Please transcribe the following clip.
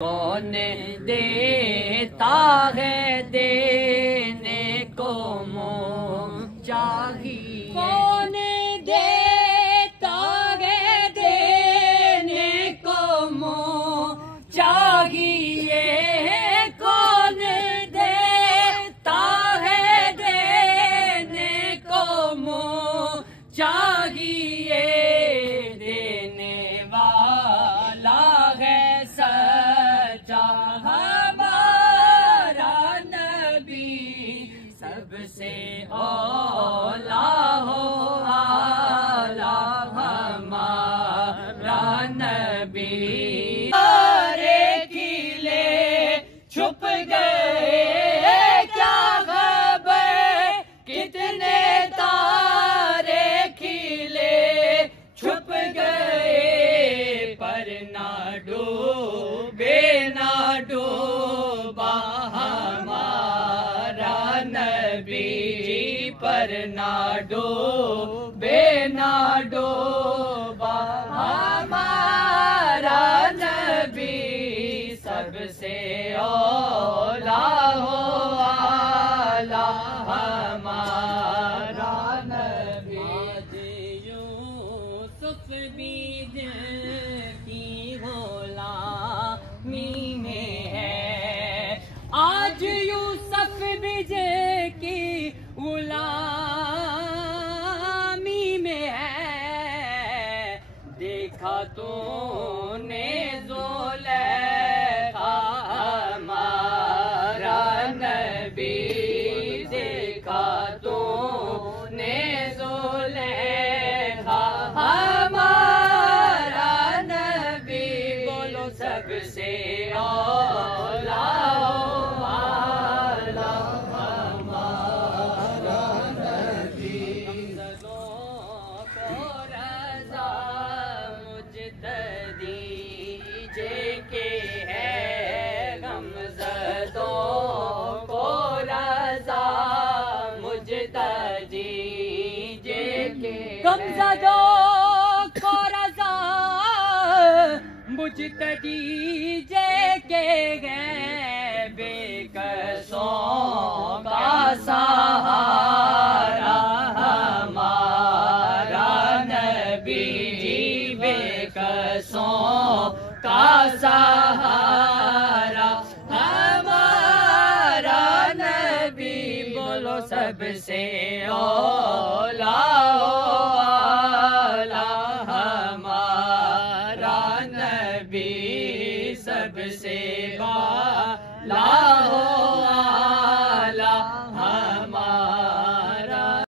کون دیتا ہے دینے کو منہ چاہیے، کون دیتا ہے دینے کو منہ چاہیے، کون دیتا ہے دینے کو منہ چاہیے، دینے والا ہے سچا ہمارا نبی، سب سے اولا ہو اعلیٰ ہمارا نبی، سارے کھلے چھپ گئے کیا خبر، کتنے تارے کھلے چھپ گئے، پر نہ ڈوبے نہ ڈوبا ہمارا نبی، پر نہ ڈوبے نہ ڈوبا ہمارا نبی، سب سے اولا ہو اعلیٰ ہمارا نبی۔ آج یوسف بھی جن کی غلامی میں ہے، آج یوسف بھی جن کی غلامی میں ہے، دیکھا تو نے زلیخا ہمارا نبی، دیکھا تو نے زلیخا ہمارا نبی، بولو سب سے اولا ہو اعلیٰ ہمارا نبی، غمزدوں کو رضا مجتدی کے ہے، غمزدوں کو رضا مجتدی کے، غمزدوں کو رضا مجتدی کے ہے، بے کسوں کا سہارا ہمارا نبی، بے کسوں کا سہارا ہمارا نبی، بولو سب سے اولا ہو اعلیٰ ہمارا نبی، سب سے بالا ہو اعلیٰ ہمارا